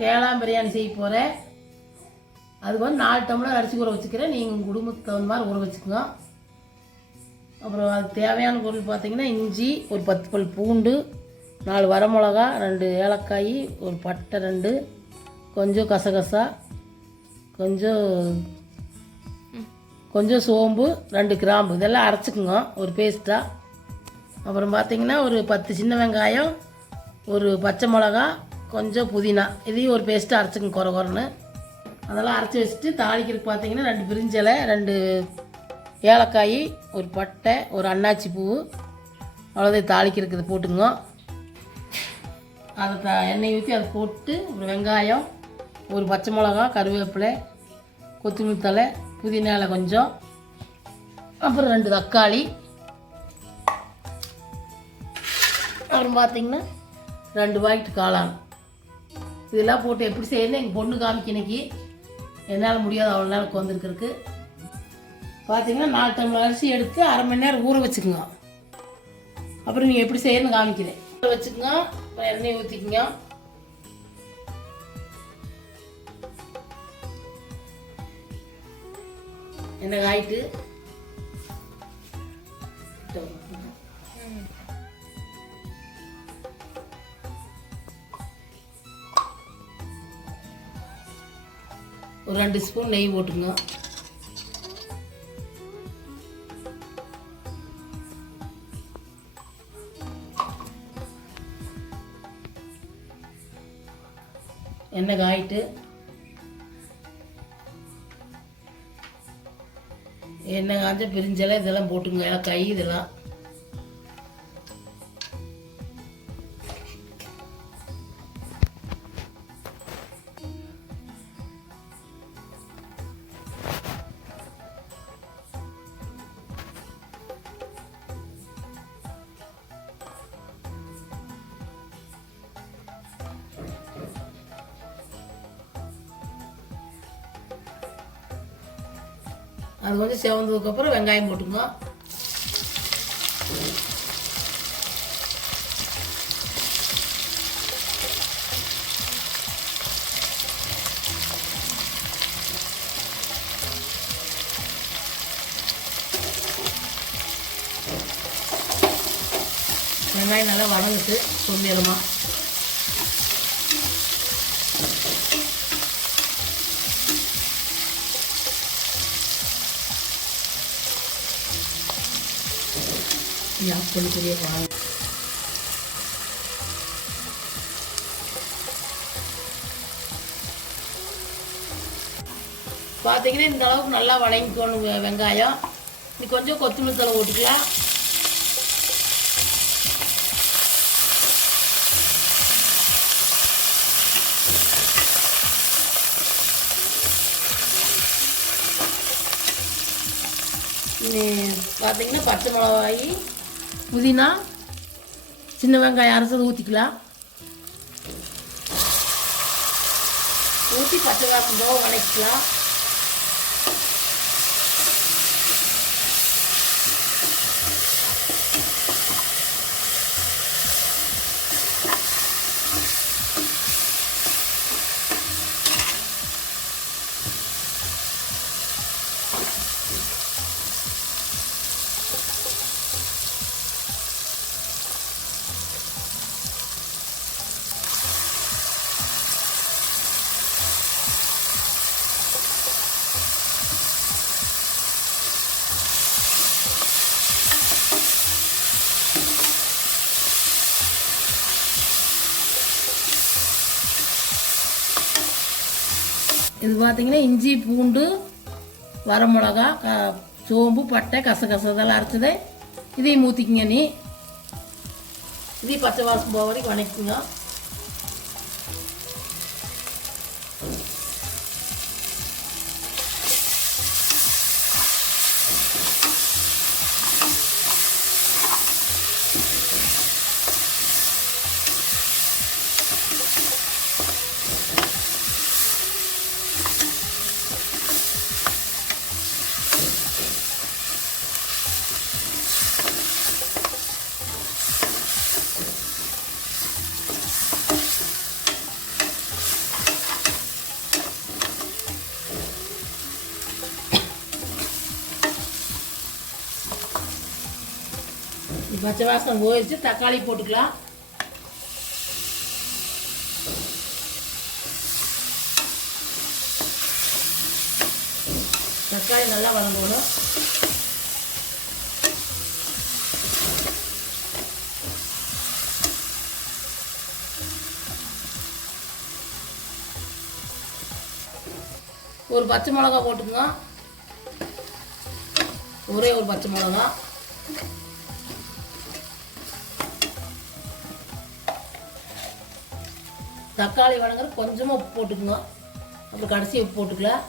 கேளாம் பிரியாணி செய்ய போகிறேன். அதுக்கு வந்து 4 டம்ளர் அரிசி ஊற வச்சுக்கிறேன். நீங்கள் உங்கள் குடும்பத்துக்கு தகுந்த மாதிரி ஊற வச்சுக்கோங்க. அப்புறம் அதுக்கு தேவையான பொருள் பார்த்திங்கன்னா இஞ்சி, ஒரு 10 பல் பூண்டு, 4 வரமிளகா, 2 ஏலக்காய், ஒரு பட்டை 2, கொஞ்சம் கசகசா, கொஞ்சம் சோம்பு, 2 கிராம்பு, இதெல்லாம் அரைச்சிக்குங்க ஒரு பேஸ்ட்டாக. அப்புறம் பார்த்திங்கன்னா ஒரு 10 சின்ன வெங்காயம், ஒரு பச்சை மிளகா, கொஞ்சம் புதினா, இதையும் ஒரு பேஸ்ட்டாக அரைச்சிக்குங்க குறன்னு. அதெல்லாம் அரைச்சி வச்சுட்டு தாளிக்கிறதுக்கு பார்த்திங்கன்னா 2 பிரிஞ்சி இலை, 2 ஏலக்காய், ஒரு பட்டை, ஒரு அன்னாச்சி பூ, அவ்வளோதான் தாளிக்கிறதுக்கு போட்டுங்க. அதை எண்ணெய் ஊற்றி அதை போட்டு ஒரு வெங்காயம், ஒரு பச்சை மிளகா, கருவேப்பிலை, கொத்தமல்லி தழை, புதினா இலை கொஞ்சம், அப்புறம் 2 தக்காளி, அப்புறம் பார்த்திங்கன்னா 2 பாக்கெட் காளான். இதெல்லாம் போட்டு எப்படி செய்யணும் எங்கள் பொண்ணு காமிக்க இன்னைக்கு. என்னால் முடியாது அவ்வளோ நேரம் உட்காந்துருக்குறதுக்கு. பார்த்திங்கன்னா 4 டம்ளர் அரிசி எடுத்து அரை மணி நேரம் ஊற வச்சுக்கோங்க. அப்புறம் நீங்கள் எப்படி செய்யணும்னு காமிக்கிறேன். ஊற வச்சுக்கோங்க. அப்புறம் எண்ணெய் ஊற்றிக்குங்க. எண்ணெய் காயிட்டு ஒரு 2 ஸ்பூன் நெய் போட்டுங்க. எண்ணெய் காயிட்டு எண்ணெய் காய்ச்ச பிரிஞ்செல்லாம் இதெல்லாம் போட்டுங்க. கை இதெல்லாம் அது கொஞ்சம் செவந்ததுக்கப்புறம் வெங்காயம் போட்டுங்க. வெங்காயம் நல்லா வதங்கிட்டு சொல்லிடுமா. பெரிய வாங்க பார்த்தீங்கன்னா இந்த அளவுக்கு நல்லா வதங்கிக்கணும் வெங்காயம். நீ கொஞ்சம் கொத்தமல்லி தழை போட்டுக்கலாம். பார்த்தீங்கன்னா பச்சை மிளகாய், புதினா, சின்ன வெங்காயம் அரைச்சது ஊற்றிக்கலாம். ஊற்றி பச்சை வாசம் போக வதக்கிக்கலாம். இது பார்த்தீங்கன்னா இஞ்சி, பூண்டு, வரமிளகா, சோம்பு, பட்டை, கசகசதெல்லாம் அரைச்சது இதையும் ஊற்றிக்குங்க. இதையும் பச்சை வாசம் போக வரைக்கும் வதக்குங்க. பச்சை வாசம் போயிடுச்சு. தக்காளி போட்டுக்கலாம். தக்காளி நல்லா வதங்கணும். ஒரு பச்சை மிளகா போட்டுக்கோங்க. ஒரே ஒரு பச்சை மிளகா. தக்காளி வதங்குற கொஞ்சமாக உப்பு போட்டுக்கோங்க. அப்புறம் கடைசி உப்பு போட்டுக்கலாம்.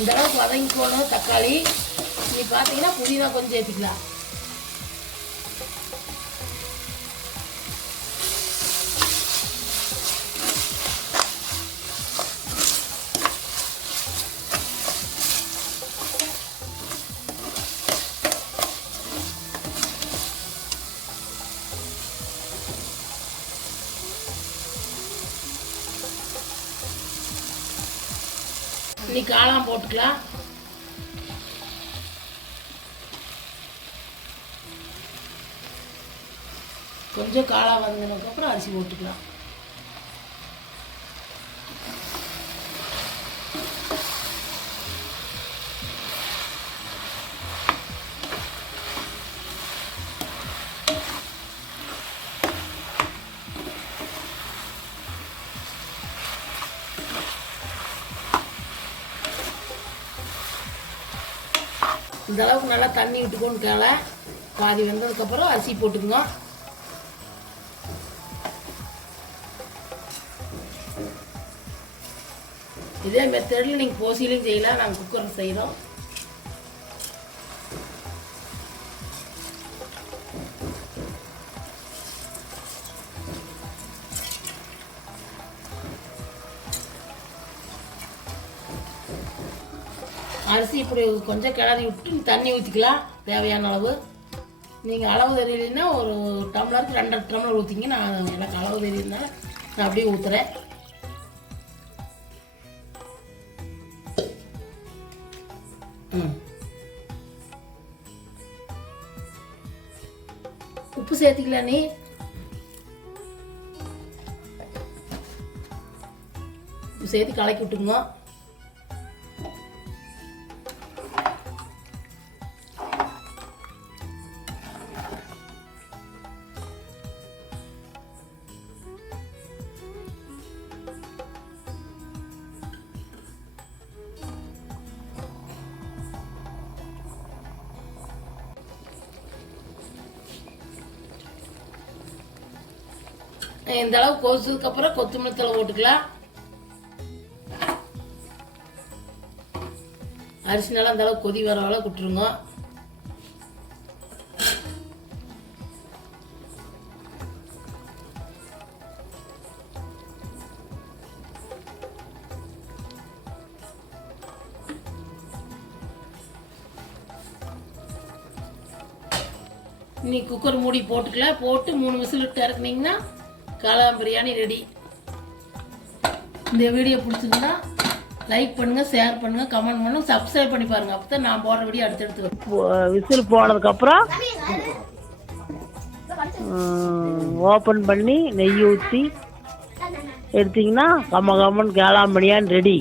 இந்த அளவுக்கு வதங்கிக்கணும் தக்காளி. நீ பார்த்தீங்கன்னா புதினா கொஞ்சம் சேர்த்துக்கலாம். நீ காளான் போட்டுக்கலாம். கொஞ்சம் காளான் வதங்கினதுக்கப்புறம் அரிசி போட்டுக்கலாம். இந்த அளவுக்கு நல்லா தண்ணி விட்டுக்கோன்னு கேள. பாதி வெந்ததுக்கப்புறம் அரிசி போட்டுக்குங்க. இதே மெத்தடில் நீங்கள் போசிலையும் செய்யலாம். நாங்கள் குக்கரில் செய்கிறோம். அரிசி இப்படி கொஞ்சம் கிளறி விட்டு தண்ணி ஊற்றிக்கலாம் தேவையான அளவு. நீங்கள் அளவு தெரியலைன்னா ஒரு டம்ளருக்கு 2 டம்ளர் ஊற்றிங்க. நான் எனக்கு அளவு தெரியலனால நான் அப்படியே ஊற்றுறேன். உப்பு சேர்த்திக்கலாம். நீ உப்பு சேர்த்து கலக்கி விட்டுங்க. இந்த அளவு கொதிச்சதுக்கு அப்புறம் கொத்தமல்லி தழை போட்டுக்கலாம். அரிசி நல்லா இந்த அளவு கொதி வர அளவு விட்டுருங்க. நீ குக்கர் மூடி போட்டுக்கலாம். போட்டு 3 விசில் விட்டு இறக்குனீங்கன்னா காளான் பிரியாணி ரெடி. இந்த வீடியோ பிடிச்சிருந்தா லைக் பண்ணுங்க, ஷேர் பண்ணுங்க, கமெண்ட் பண்ணுங்க, சப்ஸ்கிரைப் பண்ணி பாருங்க. அப்பதான் நான் போடுற வீடியோ அடுத்தடுத்து விசில் போனதுக்கு அப்புறம் ஓப்பன் பண்ணி நெய் ஊற்றி எடுத்தீங்கன்னா கம்மன் காளான் பிரியாணி ரெடி.